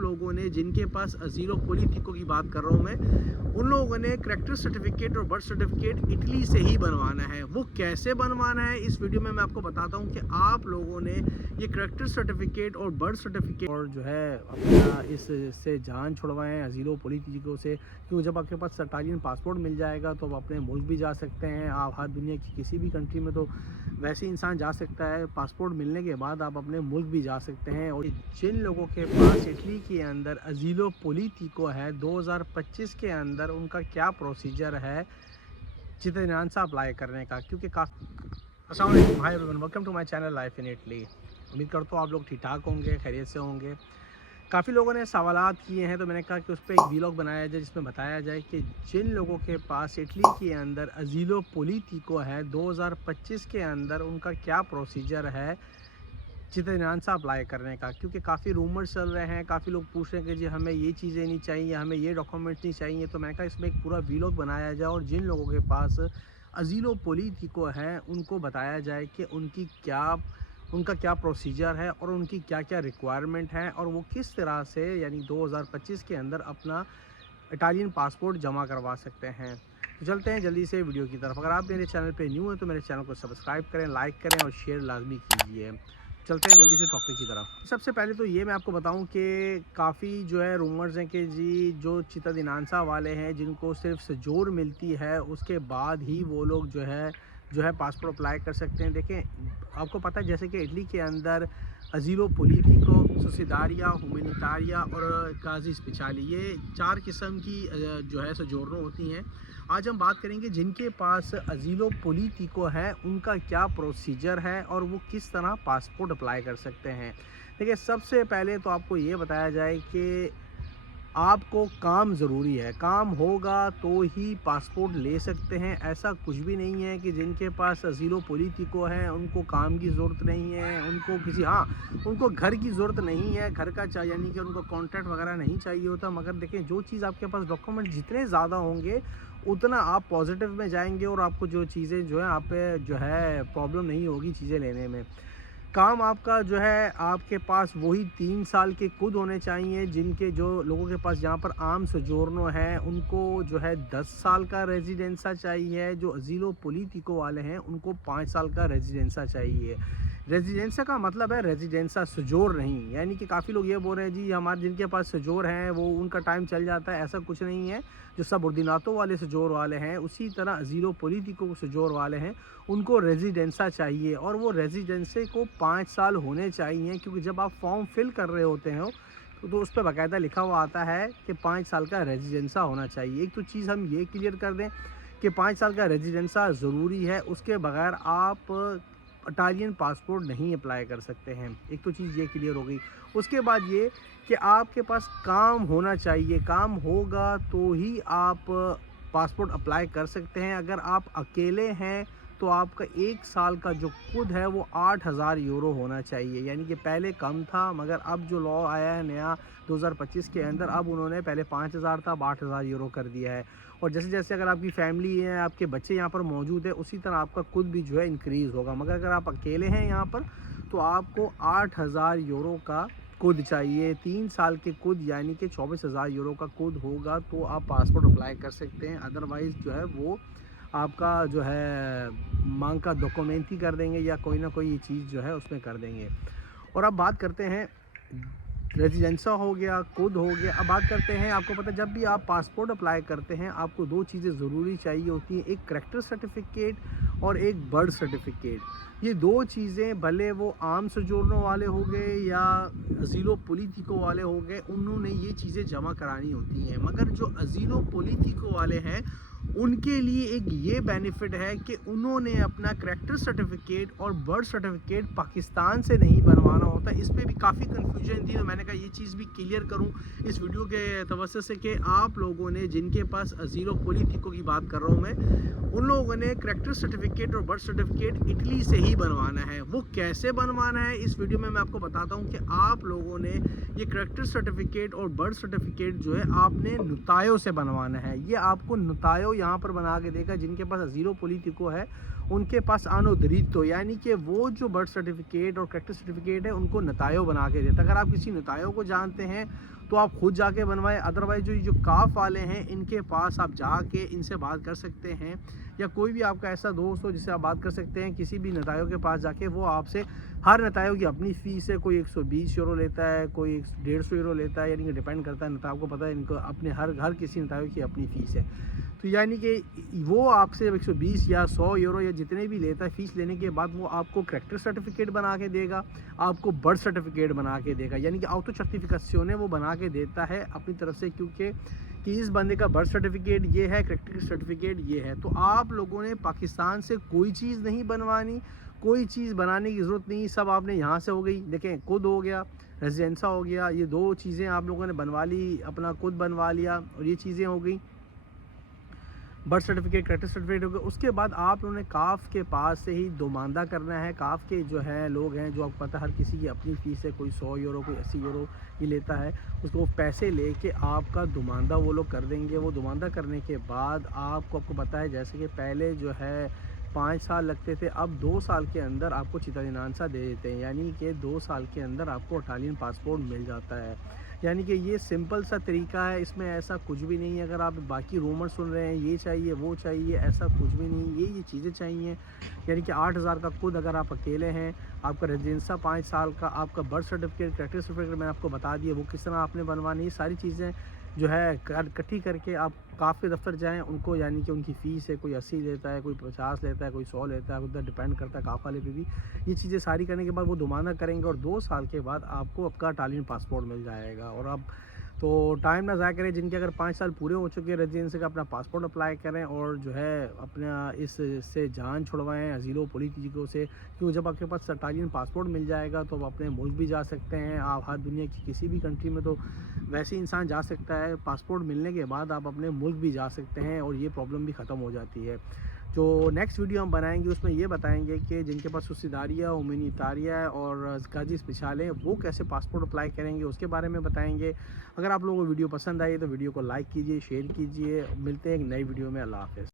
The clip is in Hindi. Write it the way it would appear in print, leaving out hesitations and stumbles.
लोगों ने जिनके पास अजीलो पॉलिटिको की बात कर रहा हूँ मैं, उन लोगों ने करेक्टर सर्टिफिकेट और बर्थ सर्टिफिकेट इटली से ही बनवाना है। वो कैसे बनवाना है इस वीडियो में मैं आपको बताता हूँ कि आप लोगों ने ये करेक्टर सर्टिफिकेट और बर्थ सर्टिफिकेट और जो है अपना इससे जान छुड़वाएं अजीलो पॉलिटिको से, क्योंकि जब आपके पास इटालियन पासपोर्ट मिल जाएगा तो आप अपने मुल्क भी जा सकते हैं। आप हर दुनिया की किसी भी कंट्री में तो वैसे इंसान जा सकता है, पासपोर्ट मिलने के बाद आप अपने मुल्क भी जा सकते हैं। और जिन लोगों के पास इटली के अंदर अजीलो पॉलिटिको है 2025 के अंदर उनका क्या प्रोसीजर है चिटगांसा अप्लाई करने का, क्योंकि अस्सलाम वालेकुम, hi everyone, welcome to my channel life in Italy. उम्मीद करता हूँ आप लोग ठीक ठाक होंगे, खैरियत से होंगे। काफ़ी लोगों ने सवालात किए हैं तो मैंने कहा कि उस पर एक वीलॉग बनाया जाए जिसमें बताया जाए कि जिन लोगों के पास इटली के अंदर अजीलो पॉलिटिको है 2025 के अंदर उनका क्या प्रोसीजर है चिटगांसा अप्लाई करने का, क्योंकि काफ़ी रूमर्स चल रहे हैं। काफ़ी लोग पूछ रहे हैं कि जी हमें ये चीज़ें नहीं चाहिए, हमें ये डॉक्यूमेंट्स नहीं चाहिए। तो मैंने कहा इसमें एक पूरा वीलॉग बनाया जाए और जिन लोगों के पास अजीलो पॉलिटिको है उनको बताया जाए कि उनका क्या प्रोसीजर है और उनकी क्या क्या रिक्वायरमेंट है और वो किस तरह से यानी 2025 के अंदर अपना इटालियन पासपोर्ट जमा करवा सकते हैं। तो चलते हैं जल्दी से वीडियो की तरफ। अगर आप मेरे चैनल पे न्यू हैं तो मेरे चैनल को सब्सक्राइब करें, लाइक करें और शेयर लाजमी कीजिए। चलते हैं जल्दी से टॉपिक की तरफ। सबसे पहले तो ये मैं आपको बताऊं कि काफ़ी जो है रूमर्स हैं कि जी जो चिटगांसा वाले हैं जिनको सिर्फ सजोर मिलती है उसके बाद ही वो लोग जो है पासपोर्ट अप्लाई कर सकते हैं। देखें, आपको पता है जैसे कि इटली के अंदर अजीलो पॉलिटिको, सोसिडारिया, हुमैनिटारिया और काजी स्पेशली, ये 4 किस्म की जो है सोजोर्नो होती हैं। आज हम बात करेंगे जिनके पास अजीलो पॉलिटिको है उनका क्या प्रोसीजर है और वो किस तरह पासपोर्ट अप्लाई कर सकते हैं। देखिए, सबसे पहले तो आपको ये बताया जाए कि आपको काम ज़रूरी है, काम होगा तो ही पासपोर्ट ले सकते हैं। ऐसा कुछ भी नहीं है कि जिनके पास अजीलो पॉलिटिको है उनको काम की ज़रूरत नहीं है, उनको घर की ज़रूरत नहीं है, घर का चाहिए यानी कि उनको कॉन्ट्रैक्ट वगैरह नहीं चाहिए होता। मगर देखें, जो चीज़ आपके पास डॉक्यूमेंट जितने ज़्यादा होंगे उतना आप पॉजिटिव में जाएंगे और आपको जो चीज़ें जो है आप पे जो है प्रॉब्लम नहीं होगी चीज़ें लेने में। काम आपका जो है आपके पास वही 3 साल के खुद होने चाहिए। जिनके जो लोगों के पास जहाँ पर आम सोजोर्नो है उनको जो है 10 साल का रेजिडेंसा चाहिए। जो अजीलो पॉलिटिको वाले हैं उनको 5 साल का रेजिडेंसा चाहिए। रेजिडेंसा का मतलब है रेजिडेंसा, सोजोर नहीं। यानी कि काफ़ी लोग ये बोल रहे हैं जी हमारे जिनके पास सोजोर हैं वो उनका टाइम चल जाता है। ऐसा कुछ नहीं है। जो सबऑर्डिनातो वाले सोजोर वाले हैं उसी तरह अजीलो पॉलिटिको सोजोर वाले हैं उनको रेजिडेंसा चाहिए और वो रेजिडेंसे को 5 साल होने चाहिए, क्योंकि जब आप फॉर्म फिल कर रहे होते हो तो उस पर बाकायदा लिखा हुआ आता है कि 5 साल का रेजिडेंसा होना चाहिए। एक तो चीज़ हम ये क्लियर कर दें कि 5 साल का रेजिडेंसा ज़रूरी है, उसके बगैर आप इटालियन पासपोर्ट नहीं अप्लाई कर सकते हैं। एक तो चीज़ ये क्लियर हो गई। उसके बाद ये कि आपके पास काम होना चाहिए, काम होगा तो ही आप पासपोर्ट अप्लाई कर सकते हैं। अगर आप अकेले हैं तो आपका 1 साल का जो खुद है वो 8,000 यूरो होना चाहिए। यानी कि पहले कम था मगर अब जो लॉ आया है नया 2025 के अंदर, अब उन्होंने पहले 5,000 था, अब 8,000 यूरो कर दिया है। और जैसे जैसे अगर आपकी फैमिली है, आपके बच्चे यहाँ पर मौजूद है, उसी तरह आपका खुद भी जो है इंक्रीज़ होगा। मगर अगर आप अकेले हैं यहाँ पर तो आपको 8,000 यूरो का खुद चाहिए। 3 साल के खुद यानी कि 24,000 यूरो का खुद होगा तो आप पासपोर्ट अप्लाई कर सकते हैं। अदरवाइज़ जो है वो आपका जो है मांग का डॉक्यूमेंट ही कर देंगे या कोई ना कोई चीज़ जो है उसमें कर देंगे। और अब बात करते हैं, रेजिडेंसा हो गया, खुद हो गया। अब बात करते हैं, आपको पता है जब भी आप पासपोर्ट अप्लाई करते हैं आपको 2 चीज़ें ज़रूरी चाहिए होती हैं, एक करेक्टर सर्टिफिकेट और एक बर्थ सर्टिफिकेट। ये 2 चीज़ें भले वो आम सोजोर्नो वाले हो गए या अजीलो पॉलिटिको वाले हो गए, उन्होंने ये चीज़ें जमा करानी होती हैं। मगर जो अजीलो पॉलिटिको वाले हैं उनके लिए एक ये बेनिफिट है कि उन्होंने अपना करेक्टर सर्टिफिकेट और बर्थ सर्टिफिकेट पाकिस्तान से नहीं बनवाना होता। इस पर भी काफ़ी कन्फ्यूजन थी तो मैंने कहा ये चीज़ भी क्लियर करूं इस वीडियो के तवज्जो से कि आप लोगों ने जिनके पास अजीलो पॉलिटिको की बात कर रहा हूं मैं, उन लोगों ने करेक्टर सर्टिफिकेट और बर्थ सर्टिफिकेट इटली से ही बनवाना है। वो कैसे बनवाना है इस वीडियो में मैं आपको बताता हूँ कि आप लोगों ने ये करेक्टर सर्टिफिकेट और बर्थ सर्टिफिकेट जो है आपने नुतायो से बनवाना है। ये आपको नुतायो यहाँ पर बना के देगा। जिनके पास अजीलो पॉलिटिको है उनके पास आनो दरीतो, यानी कि वो जो बर्थ सर्टिफिकेट और करेक्टर सर्टिफिकेट है उनको नतायो बना के देता है। अगर आप किसी नतायो को जानते हैं तो आप खुद जाके बनवाएं। अदरवाइज़ जो काफ वाले हैं इनके पास आप जाके इनसे बात कर सकते हैं, या कोई भी आपका ऐसा दोस्त हो जिससे आप बात कर सकते हैं किसी भी नतायों के पास जाके, वो आपसे हर नतायों की अपनी फ़ीस है। कोई 120 यूरो लेता है, कोई 150 यूरो लेता है, यानी कि डिपेंड करता है नता, आपको पता है इनको अपने हर किसी नतायों की अपनी फ़ीस है। तो यानी कि वो आपसे 120 या 100 यूरो या जितने भी लेता है, फ़ीस लेने के बाद वो आपको करैक्टर सर्टिफिकेट बना के देगा, आपको बर्थ सर्टिफिकेट बना के देगा, यानी कि ऑटो सर्टिफिकेशन वो बना के देता है अपनी तरफ से, क्योंकि कि इस बंदे का बर्थ सर्टिफिकेट ये है, करैक्टर सर्टिफिकेट ये है। तो आप लोगों ने पाकिस्तान से कोई चीज़ नहीं बनवानी, कोई चीज़ बनाने की ज़रूरत नहीं, सब आपने यहाँ से हो गई। देखें, खुद हो गया, रेजिडेंसा हो गया, ये 2 चीज़ें आप लोगों ने बनवा ली, अपना खुद बनवा लिया, और ये चीज़ें हो गई। बर्थ सर्टिफिकेट, करैक्टर सर्टिफिकेट हो गया। उसके बाद आप लोगों ने काफ के पास से ही दोमांदा करना है। काफ के जो है लोग हैं, जो आपको पता है हर किसी की अपनी फ़ीस है, कोई 100 यूरो, कोई 80 यूरो ये लेता है। उसको पैसे लेके आपका दोमांदा वो लोग कर देंगे। वो दोमांदा करने के बाद आपको पता है, जैसे कि पहले जो है 5 साल लगते थे, अब 2 साल के अंदर आपको चितादिनांसा दे देते हैं, यानी कि 2 साल के अंदर आपको इटालियन पासपोर्ट मिल जाता है। यानी कि ये सिंपल सा तरीका है, इसमें ऐसा कुछ भी नहीं है। अगर आप बाकी रूमर सुन रहे हैं, ये चाहिए वो चाहिए, ऐसा कुछ भी नहीं, ये चीज़ें चाहिए। यानी कि 8000 का खुद अगर आप अकेले हैं, आपका रेजिडेंसा 5 साल का, आपका बर्थ सर्टिफिकेट, करैक्टर सर्टिफिकेट मैंने आपको बता दिया वो किस तरह आपने बनवानी है। सारी चीज़ें जो है इकट्ठी करके आप काफ के दफ्तर जाएँ उनको, यानी कि उनकी फ़ीस है, कोई 80 लेता है, कोई 50 लेता है, कोई 100 लेता है, उधर डिपेंड करता है काफ वाले पे भी। ये चीज़ें सारी करने के बाद वो दोमाना करेंगे, और 2 साल के बाद आपको आपका इटालियन पासपोर्ट मिल जाएगा। और अब तो टाइम ना ज़ाया करें, जिनके अगर 5 साल पूरे हो चुके हैं रेजिडेंसी का, अपना पासपोर्ट अप्लाई करें, और जो है अपना इससे जान छुड़वाएँ अज़ीलो पॉलिटिको से। क्योंकि जब आपके पास इटालियन पासपोर्ट मिल जाएगा तो आप अपने मुल्क भी जा सकते हैं, आप हर दुनिया की किसी भी कंट्री में तो वैसे ही इंसान जा सकता है। पासपोर्ट मिलने के बाद आप अपने मुल्क भी जा सकते हैं, और ये प्रॉब्लम भी ख़त्म हो जाती है। जो नेक्स्ट वीडियो हम बनाएंगे उसमें ये बताएंगे कि जिनके पास सुसिदारिया, उमिनितारिया और काजी स्पेशल है, वो कैसे पासपोर्ट अप्लाई करेंगे, उसके बारे में बताएंगे। अगर आप लोगों को वीडियो पसंद आई तो वीडियो को लाइक कीजिए, शेयर कीजिए। मिलते हैं एक नई वीडियो में। अल्लाह हाफ़िज़।